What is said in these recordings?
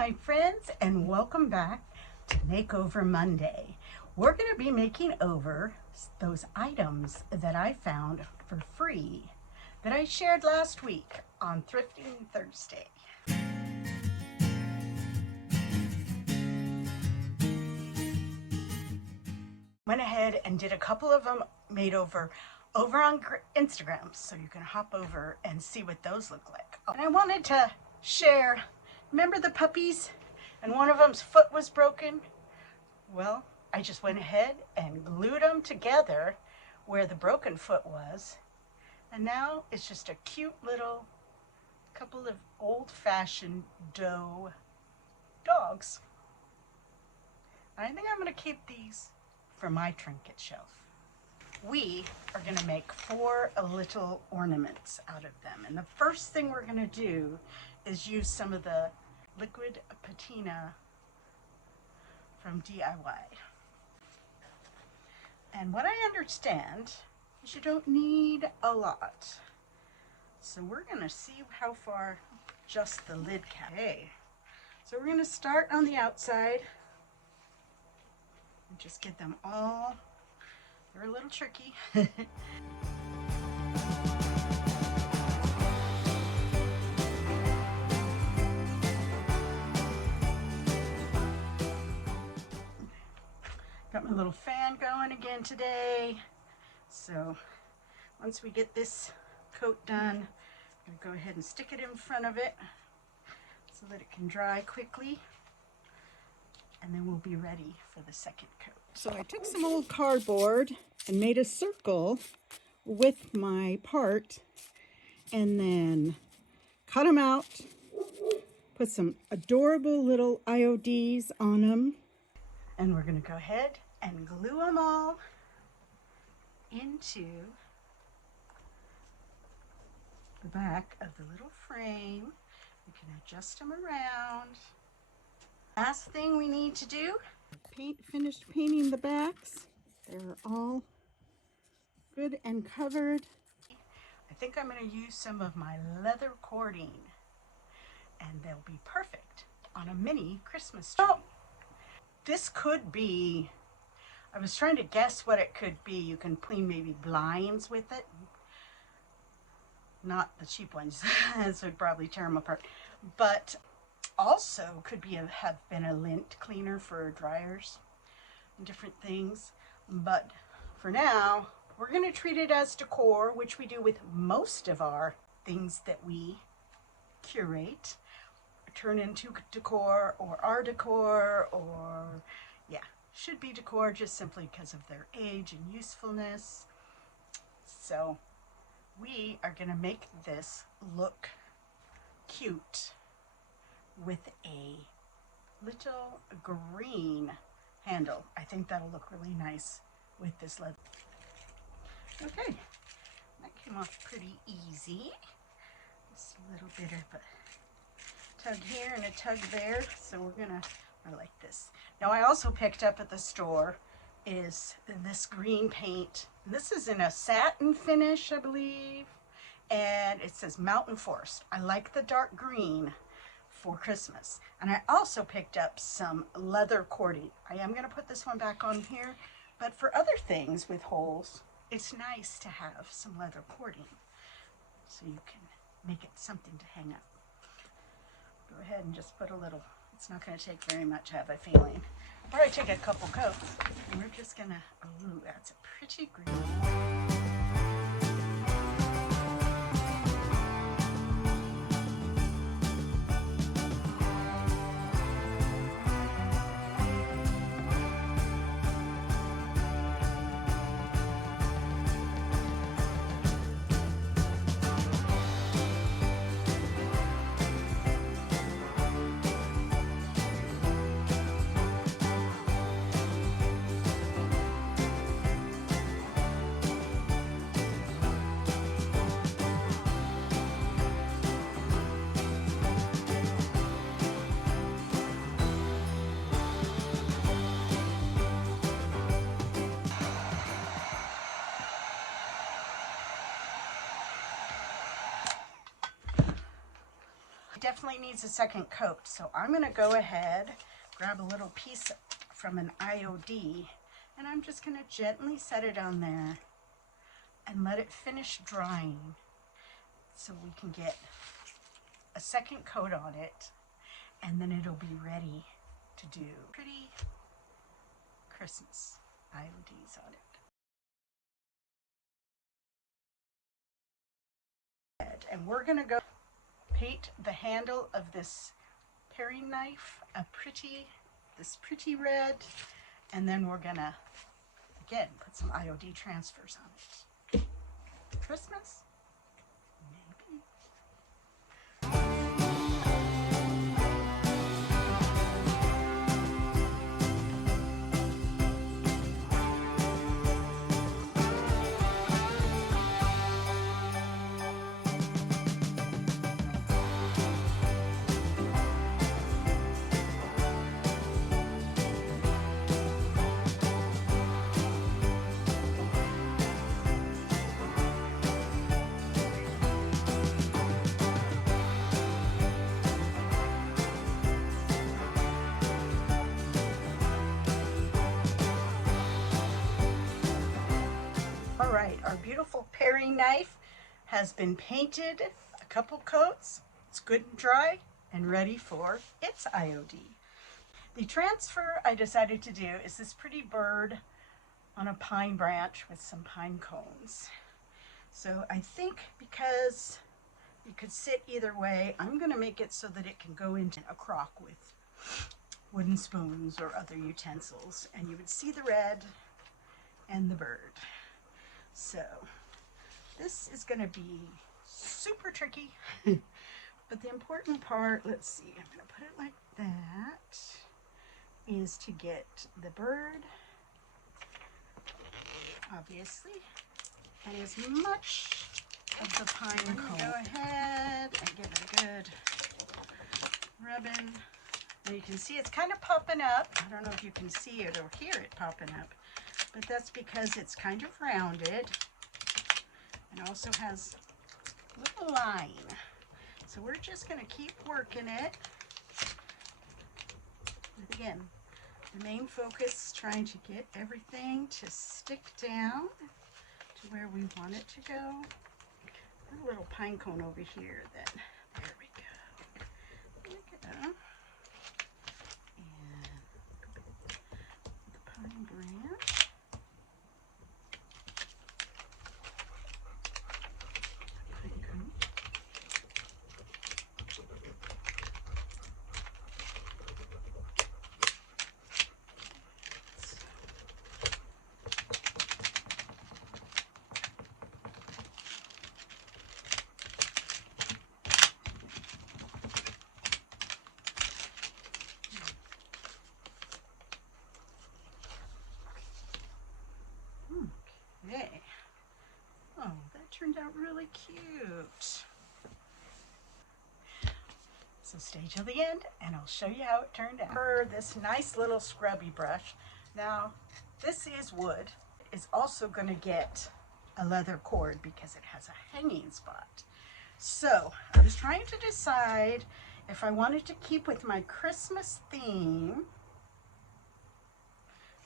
my friends, and welcome back to Makeover Monday. We're going to be making over those items that I found for free that I shared last week on Thrifting Thursday. Went ahead and did a couple of them made over on Instagram, so you can hop over and see what those look like. And I wanted to share, remember the puppies and one of them's foot was broken? Well, I just went ahead and glued them together where the broken foot was, and now it's just a cute little couple of old-fashioned doe dogs. And I think I'm going to keep these for my trinket shelf. We are going to make 4 little ornaments out of them, and the first thing we're going to do is use some of the liquid patina from DIY. And what I understand is you don't need a lot, so we're going to see how far just the lid cap. Okay, so we're going to start on the outside and just get them all. They're a little tricky. Got my little fan going again today. So once we get this coat done, I'm going to go ahead and stick it in front of it so that it can dry quickly. And then we'll be ready for the second coat. So I took some old cardboard and made a circle with my part and then cut them out, put some adorable little IODs on them, and we're going to go ahead and glue them all into the back of the little frame. You can adjust them around. Last thing we need to do, finished painting the backs. They're all good and covered. I think I'm going to use some of my leather cording, and they'll be perfect on a mini Christmas tree. Oh, this could be, I was trying to guess what it could be. You can clean maybe blinds with it. Not the cheap ones, this would probably tear them apart. But also could be have been a lint cleaner for dryers and different things. But for now, we're going to treat it as decor, which we do with most of our things that we curate, turn into decor, or our decor, or yeah, should be decor just simply because of their age and usefulness. So we are going to make this look cute with a little green handle. I think that'll look really nice with this leather. Okay, that came off pretty easy. Just a little bit of a tug here and a tug there. So we're gonna, I like this. Now I also picked up at the store is this green paint. This is in a satin finish, I believe, and it says Mountain Forest. I like the dark green for Christmas. And I also picked up some leather cording. I am going to put this one back on here, but for other things with holes, it's nice to have some leather cording so you can make it something to hang up. Go ahead and just put a little, it's not going to take very much, I have a feeling. I'll probably take a couple coats, and we're just going to, ooh, that's a pretty green. definitely needs a second coat. So I'm going to go ahead, grab a little piece from an IOD, and I'm just going to gently set it on there and let it finish drying so we can get a second coat on it, and then it'll be ready to do pretty Christmas IODs on it. And we're going to go paint the handle of this paring knife this pretty red, and then we're going to again put some IOD transfers on it. Christmas? Maybe. All right, our beautiful paring knife has been painted a couple coats. It's good and dry and ready for its IOD. The transfer I decided to do is this pretty bird on a pine branch with some pine cones. So I think because you could sit either way, I'm going to make it so that it can go into a crock with wooden spoons or other utensils, and you would see the red and the bird. So this is going to be super tricky, but the important part, let's see, I'm going to put it like that, is to get the bird, obviously, and as much of the pine cone. Go ahead and give it a good rubbing. And you can see it's kind of popping up. I don't know if you can see it or hear it popping up, but that's because it's kind of rounded and also has a little line. So we're just going to keep working it. And again, the main focus is trying to get everything to stick down to where we want it to go. A little pine cone over here that, there we go. There we go. And the pine branch. Pine cone. Okay. Oh, that turned out really cute. So stay till the end and I'll show you how it turned out. For this nice little scrubby brush. Now, this is wood. It's also going to get a leather cord because it has a hanging spot. So I was trying to decide if I wanted to keep with my Christmas theme.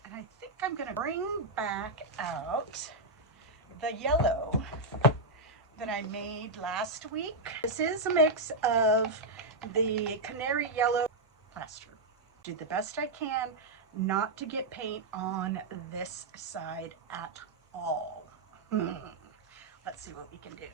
And I think I'm going to bring back out the yellow that I made last week. This is a mix of the canary yellow plaster. Do the best I can not to get paint on this side at all. Let's see what we can do.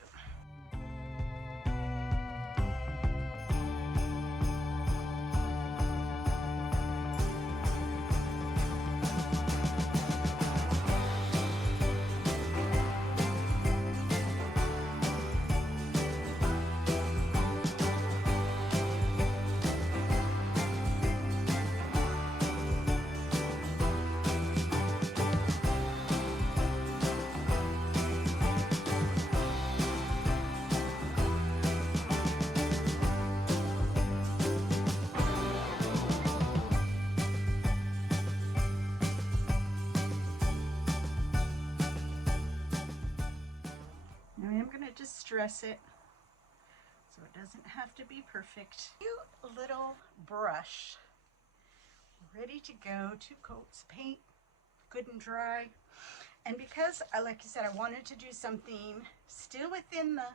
Now I'm going to distress it so it doesn't have to be perfect. Cute little brush, ready to go. 2 coats of paint, good and dry. And because, like I said, I wanted to do something still within the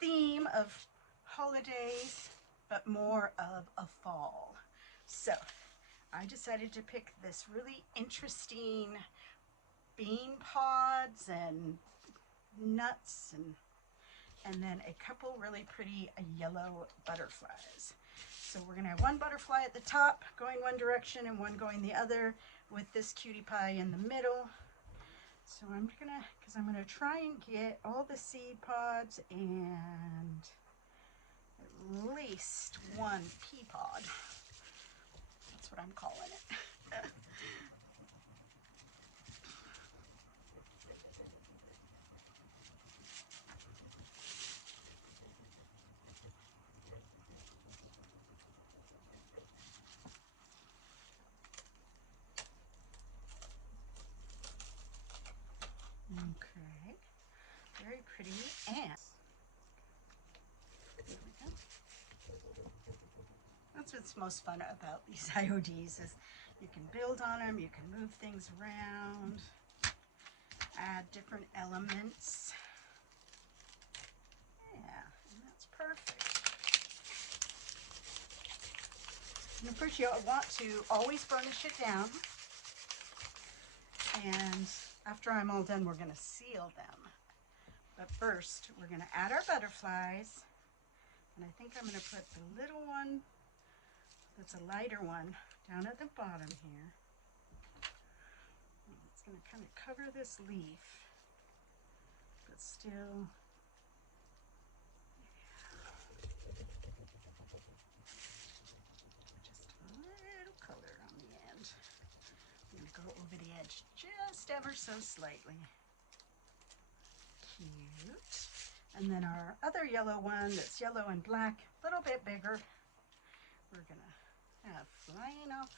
theme of holidays, but more of a fall. So I decided to pick this really interesting bean pods and nuts, and then a couple really pretty yellow butterflies. So we're gonna have one butterfly at the top going one direction and one going the other, with this cutie pie in the middle. So I'm gonna try and get all the seed pods and at least 1 pea pod. That's what I'm calling it. Okay, very pretty. And there we go. That's what's most fun about these IODs, is you can build on them, you can move things around, add different elements. Yeah, and that's perfect. And of course, you want to always burnish it down. And after I'm all done, we're going to seal them. But first, we're going to add our butterflies. And I think I'm going to put the little one, that's a lighter one, down at the bottom here. And it's going to kind of cover this leaf, but still, just a little color on the end. I'm going to go over the edge just ever so slightly. Cute. And then our other yellow one, that's yellow and black, a little bit bigger, we're going to have flying off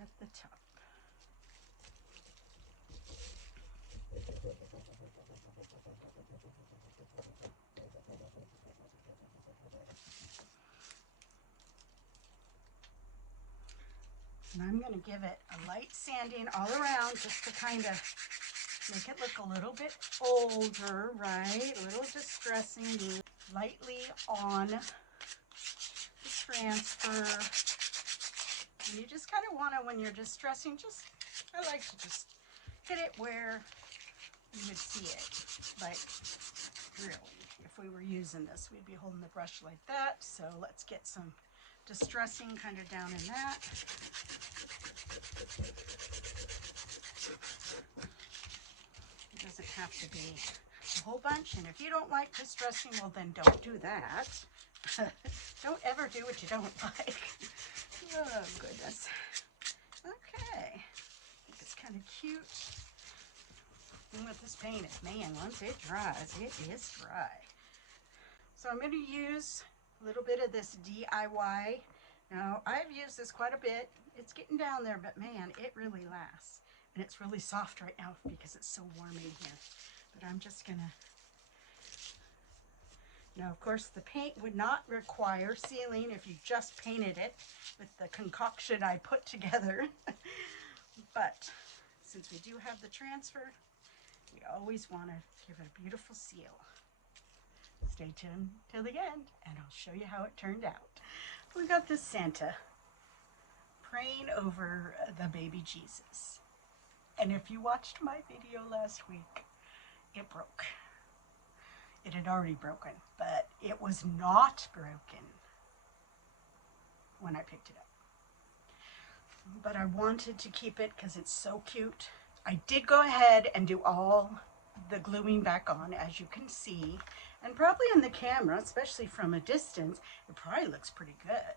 at the top. And I'm going to give it a light sanding all around, just to kind of make it look a little bit older, right? A little distressing. Lightly on the transfer. And you just kind of want to, when you're distressing, I like to just hit it where you would see it. Like, really, if we were using this, we'd be holding the brush like that. So let's get some distressing kind of down in that. It doesn't have to be a whole bunch, and if you don't like distressing, well then don't do that. Don't ever do what you don't like. Oh goodness. Okay, I think it's kind of cute. The thing with this paint is, man, once it dries, it is dry. So I'm going to use a little bit of this DIY. Now, I've used this quite a bit. It's getting down there, but man, it really lasts. And it's really soft right now because it's so warm in here. But I'm just gonna, now of course the paint would not require sealing if you just painted it with the concoction I put together. But since we do have the transfer, we always want to give it a beautiful seal. Stay tuned till the end and I'll show you how it turned out. We got this Santa praying over the baby Jesus. And if you watched my video last week, it broke. It had already broken, but it was not broken when I picked it up. But I wanted to keep it because it's so cute. I did go ahead and do all the gluing back on, as you can see. And probably in the camera, especially from a distance, it probably looks pretty good.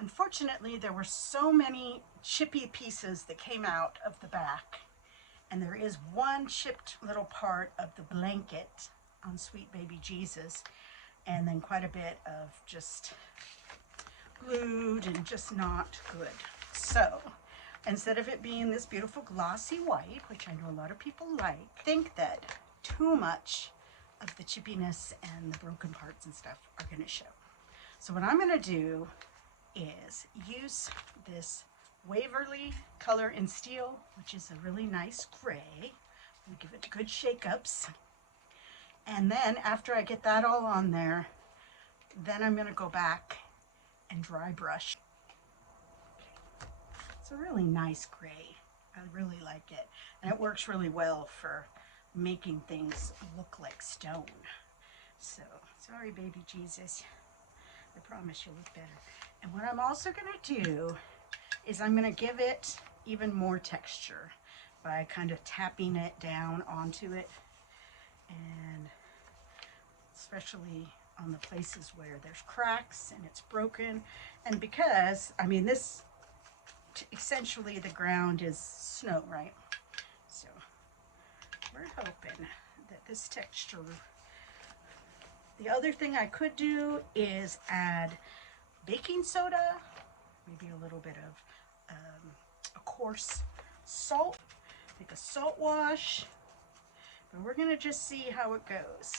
Unfortunately, there were so many chippy pieces that came out of the back. And there is one chipped little part of the blanket on Sweet Baby Jesus. And then quite a bit of just glued and just not good. So instead of it being this beautiful glossy white, which I know a lot of people like, I think that too much of the chippiness and the broken parts and stuff are going to show. So what I'm going to do is use this Waverly Color in Steel, which is a really nice gray. I'm give it good shake-ups. And then after I get that all on there, then I'm going to go back and dry brush. It's a really nice gray. I really like it. And it works really well for making things look like stone. So, sorry baby Jesus. I promise you'll look better. And what I'm also going to do is I'm going to give it even more texture by kind of tapping it down onto it, and especially on the places where there's cracks and it's broken. And because, I mean, this essentially the ground is snow, right? So we're hoping that this texture. The other thing I could do is add baking soda, maybe a little bit of a coarse salt, make a salt wash, but we're going to just see how it goes.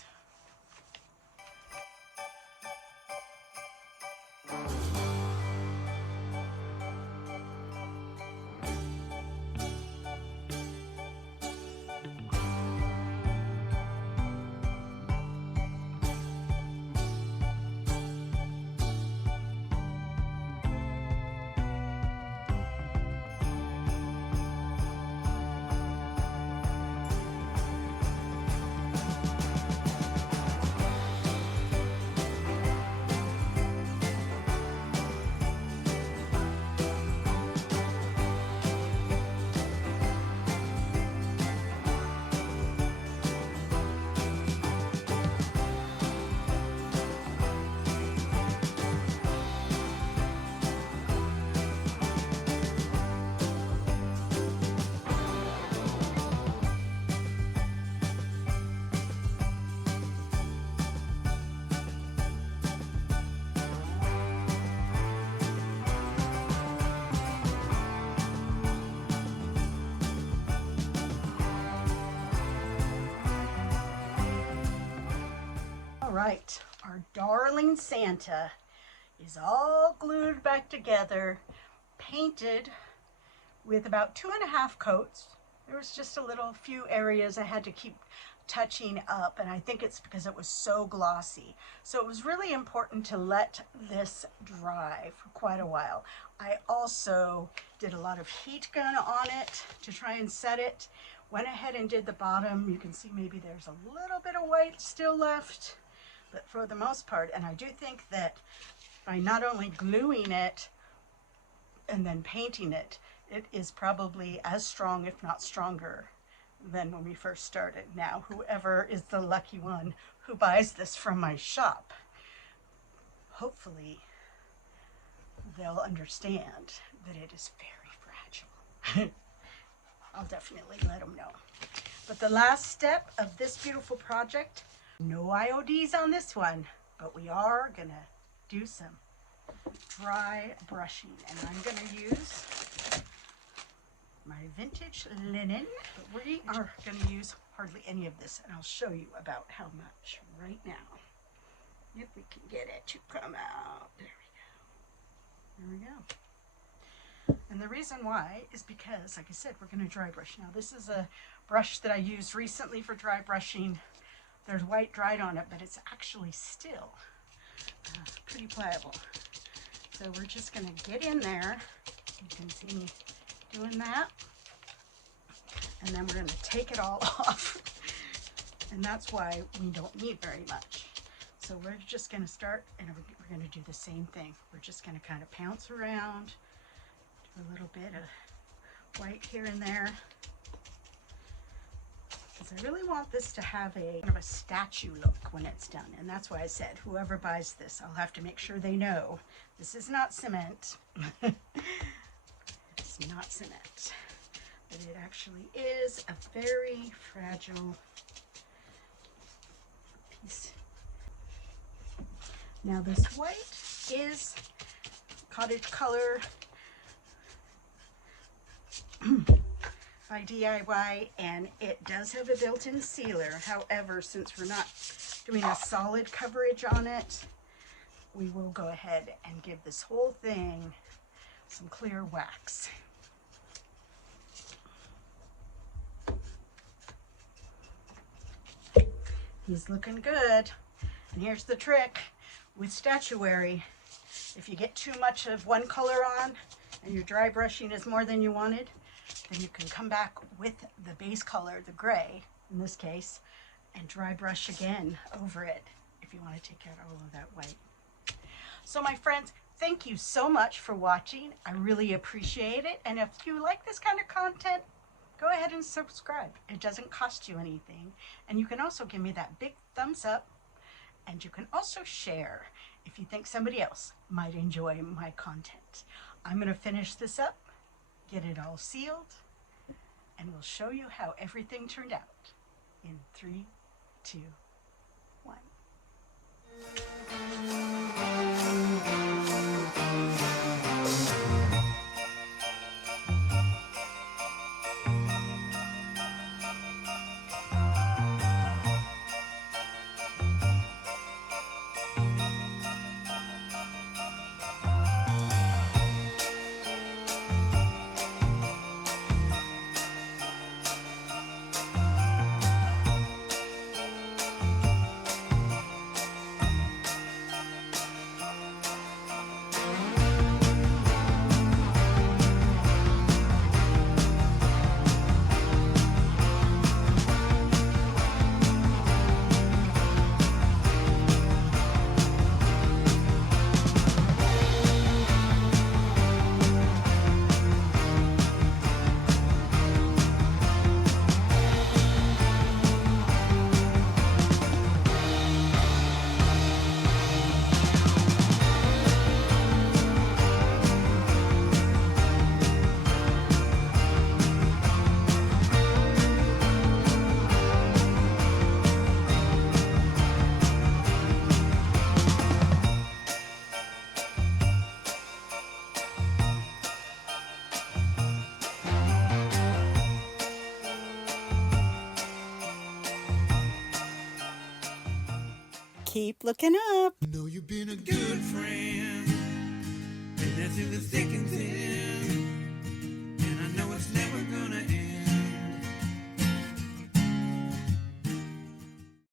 All right, our darling Santa is all glued back together, painted with about 2.5 coats. There was just a little few areas I had to keep touching up, and I think it's because it was so glossy. So it was really important to let this dry for quite a while. I also did a lot of heat gun on it to try and set it. Went ahead and did the bottom. You can see maybe there's a little bit of white still left, but for the most part, and I do think that by not only gluing it and then painting it, it is probably as strong, if not stronger, than when we first started. Now, whoever is the lucky one who buys this from my shop, hopefully they'll understand that it is very fragile. I'll definitely let them know. But the last step of this beautiful project, no IODs on this one, but we are gonna do some dry brushing, and I'm gonna use my vintage linen, but we are gonna use hardly any of this, and I'll show you about how much right now, if we can get it to come out. There we go. And the reason why is because, like I said, we're going to dry brush. Now, this is a brush that I used recently for dry brushing. There's white dried on it, but it's actually still pretty pliable. So we're just going to get in there. You can see me doing that. And then we're going to take it all off. And that's why we don't need very much. So we're just going to start, and we're going to do the same thing. We're just going to kind of pounce around. A little bit of white here and there, because I really want this to have a kind of a statue look when it's done, and that's why I said whoever buys this, I'll have to make sure they know this is not cement. It's not cement, but it actually is a very fragile piece. Now this white is cottage color. by DIY, and it does have a built-in sealer. However, since we're not doing a solid coverage on it, we will go ahead and give this whole thing some clear wax. He's looking good. And here's the trick with statuary. If you get too much of one color on and your dry brushing is more than you wanted, then you can come back with the base color, the gray in this case, and dry brush again over it if you want to take out all of that white. So my friends, thank you so much for watching. I really appreciate it. And if you like this kind of content, go ahead and subscribe. It doesn't cost you anything. And you can also give me that big thumbs up. And you can also share if you think somebody else might enjoy my content. I'm going to finish this up, get it all sealed, and we'll show you how everything turned out in 3, 2, 1. Keep looking up. Know you've been a good friend, and that's in the